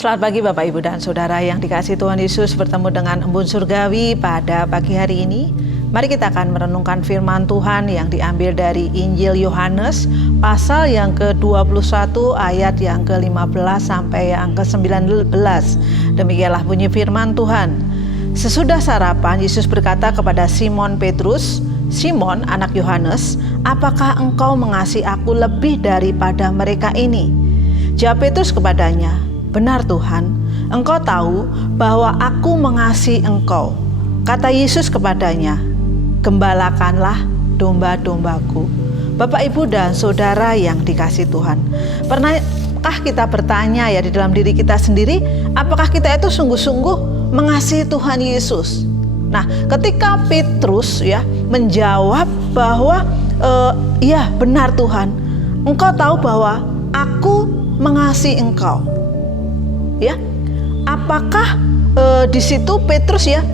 Selamat pagi Bapak, Ibu, dan Saudara yang dikasihi Tuhan Yesus. Bertemu dengan Embun Surgawi pada pagi hari ini. Mari kita akan merenungkan firman Tuhan yang diambil dari Injil Yohanes pasal yang ke-21 ayat yang ke-15 sampai yang ke-19. Demikianlah bunyi firman Tuhan. Sesudah sarapan, Yesus berkata kepada Simon Petrus, "Simon, anak Yohanes, apakah engkau mengasihi aku lebih daripada mereka ini?" Jawab Petrus kepadanya, "Benar Tuhan, engkau tahu bahwa aku mengasihi engkau." Kata Yesus kepadanya, "Gembalakanlah domba-dombaku." Bapak, Ibu, dan Saudara yang dikasihi Tuhan, pernahkah kita bertanya ya di dalam diri kita sendiri, apakah kita itu sungguh-sungguh mengasihi Tuhan Yesus? Nah, ketika Petrus ya menjawab bahwa iya benar Tuhan, engkau tahu bahwa aku mengasihi engkau. Ya, apakah di situ Petrus ya,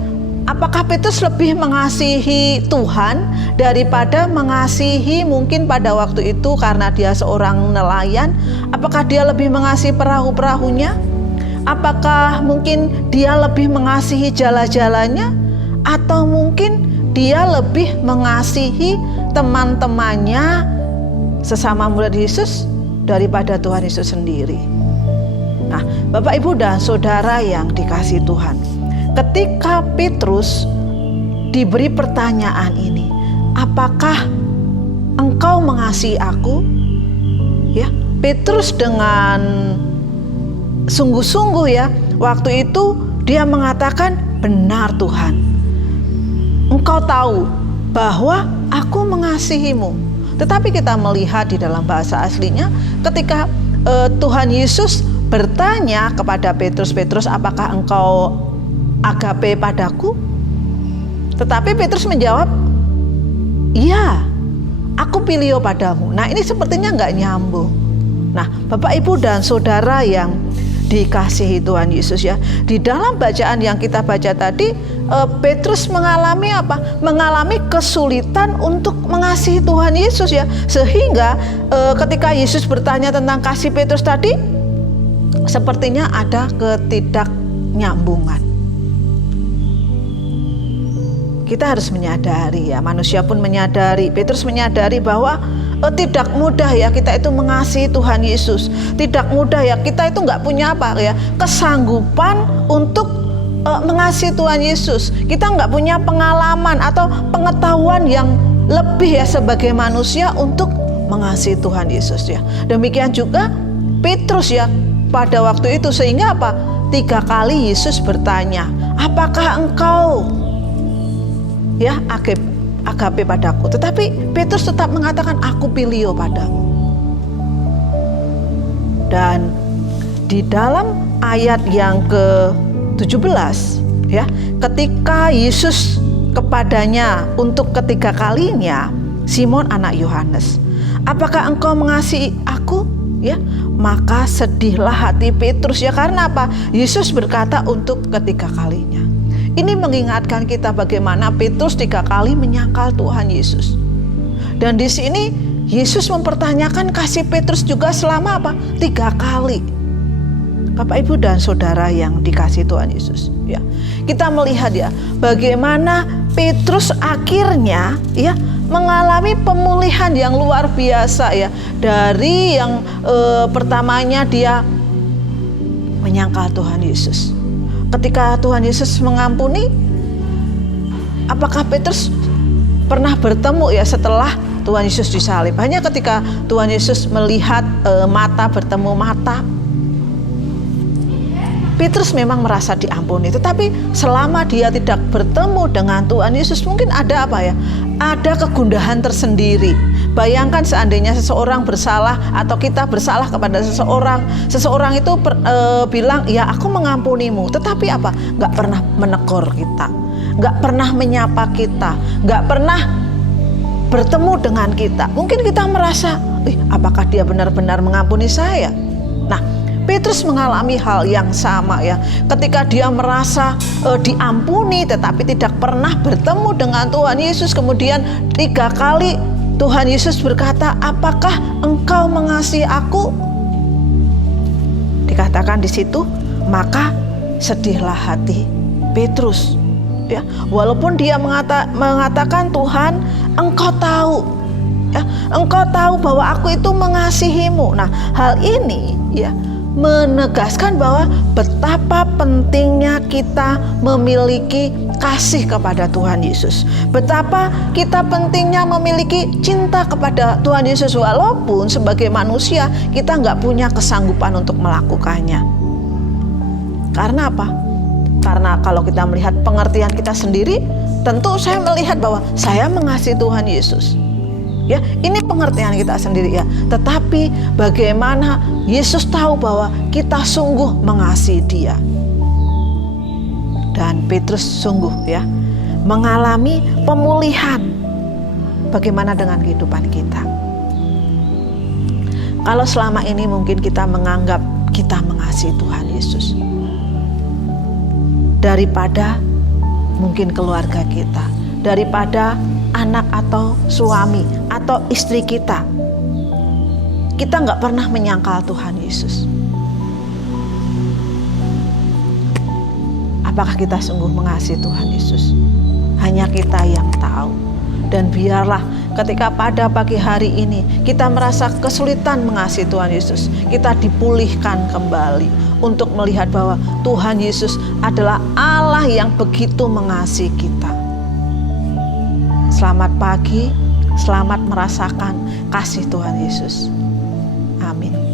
apakah Petrus lebih mengasihi Tuhan daripada mengasihi mungkin pada waktu itu karena dia seorang nelayan? Apakah dia lebih mengasihi perahu-perahunya? Apakah mungkin dia lebih mengasihi jala-jalanya? Atau mungkin dia lebih mengasihi teman-temannya sesama murid Yesus daripada Tuhan Yesus sendiri? Nah, Bapak, Ibu, dan Saudara yang dikasihi Tuhan, ketika Petrus diberi pertanyaan ini, apakah engkau mengasihi aku? Ya, Petrus dengan sungguh-sungguh ya, waktu itu dia mengatakan, "Benar Tuhan, engkau tahu bahwa aku mengasihimu." Tetapi kita melihat di dalam bahasa aslinya, ketika Tuhan Yesus bertanya kepada Petrus, "Petrus, apakah engkau agape padaku?" Tetapi Petrus menjawab, "Iya, aku pilio padamu." Nah, ini sepertinya nggak nyambung. Nah, Bapak, Ibu, dan Saudara yang dikasihi Tuhan Yesus ya, di dalam bacaan yang kita baca tadi, Petrus mengalami apa? Mengalami kesulitan untuk mengasihi Tuhan Yesus ya, sehingga ketika Yesus bertanya tentang kasih Petrus tadi, sepertinya ada ketidaknyambungan. Kita harus menyadari ya, manusia pun menyadari, Petrus menyadari bahwa tidak mudah ya kita itu mengasihi Tuhan Yesus. Tidak mudah ya, kita itu nggak punya apa ya, kesanggupan untuk mengasihi Tuhan Yesus. Kita nggak punya pengalaman atau pengetahuan yang lebih ya sebagai manusia untuk mengasihi Tuhan Yesus ya. Demikian juga Petrus ya pada waktu itu, sehingga apa? 3 kali Yesus bertanya, "Apakah engkau ya agape padaku?" Tetapi Petrus tetap mengatakan, "Aku pilio padamu." Dan di dalam ayat yang ke-17 ya, ketika Yesus kepadanya untuk ketiga kalinya, "Simon, anak Yohanes, apakah engkau mengasihi aku?" Ya, maka sedihlah hati Petrus ya, karena apa? Yesus berkata untuk ketiga kalinya. Ini mengingatkan kita bagaimana Petrus 3 kali menyangkal Tuhan Yesus. Dan di sini Yesus mempertanyakan kasih Petrus juga selama apa? 3 kali. Bapak, Ibu, dan Saudara yang dikasihi Tuhan Yesus ya, kita melihat ya bagaimana Petrus akhirnya ya mengalami pemulihan yang luar biasa ya. Dari yang pertamanya dia menyangkal Tuhan Yesus, ketika Tuhan Yesus mengampuni, apakah Petrus pernah bertemu ya setelah Tuhan Yesus disalib? Hanya ketika Tuhan Yesus melihat mata bertemu mata, Petrus memang merasa diampuni. Tetapi selama dia tidak bertemu dengan Tuhan Yesus, mungkin ada apa ya? Ada kegundahan tersendiri. Bayangkan seandainya seseorang bersalah atau kita bersalah kepada seseorang itu bilang, "Ya, aku mengampunimu," tetapi apa? Nggak pernah menegur kita, nggak pernah menyapa kita, nggak pernah bertemu dengan kita. Mungkin kita merasa, apakah dia benar-benar mengampuni saya? Nah, Petrus mengalami hal yang sama ya, ketika dia merasa diampuni tetapi tidak pernah bertemu dengan Tuhan Yesus. Kemudian 3 kali Tuhan Yesus berkata, "Apakah engkau mengasihi aku?" Dikatakan di situ, Maka sedihlah hati Petrus. Ya, walaupun dia mengatakan, Tuhan, Engkau tahu, ya, Engkau tahu bahwa aku itu mengasihimu. Nah, hal ini ya menegaskan bahwa betapa pentingnya kita memiliki kasih kepada Tuhan Yesus. Betapa kita pentingnya memiliki cinta kepada Tuhan Yesus, walaupun sebagai manusia kita nggak punya kesanggupan untuk melakukannya. Karena apa? Karena kalau kita melihat pengertian kita sendiri, tentu saya melihat bahwa saya mengasihi Tuhan Yesus. Ya, ini pengertian kita sendiri ya. Tetapi bagaimana Yesus tahu bahwa kita sungguh mengasihi Dia. Dan Petrus sungguh ya mengalami pemulihan. Bagaimana dengan kehidupan kita? Kalau selama ini mungkin kita menganggap kita mengasihi Tuhan Yesus daripada mungkin keluarga kita, daripada anak atau suami atau istri kita, kita nggak pernah menyangkal Tuhan Yesus. Apakah kita sungguh mengasihi Tuhan Yesus? Hanya kita yang tahu. Dan biarlah ketika pada pagi hari ini kita merasa kesulitan mengasihi Tuhan Yesus, kita dipulihkan kembali untuk melihat bahwa Tuhan Yesus adalah Allah yang begitu mengasihi kita. Selamat pagi, selamat merasakan kasih Tuhan Yesus. Amin.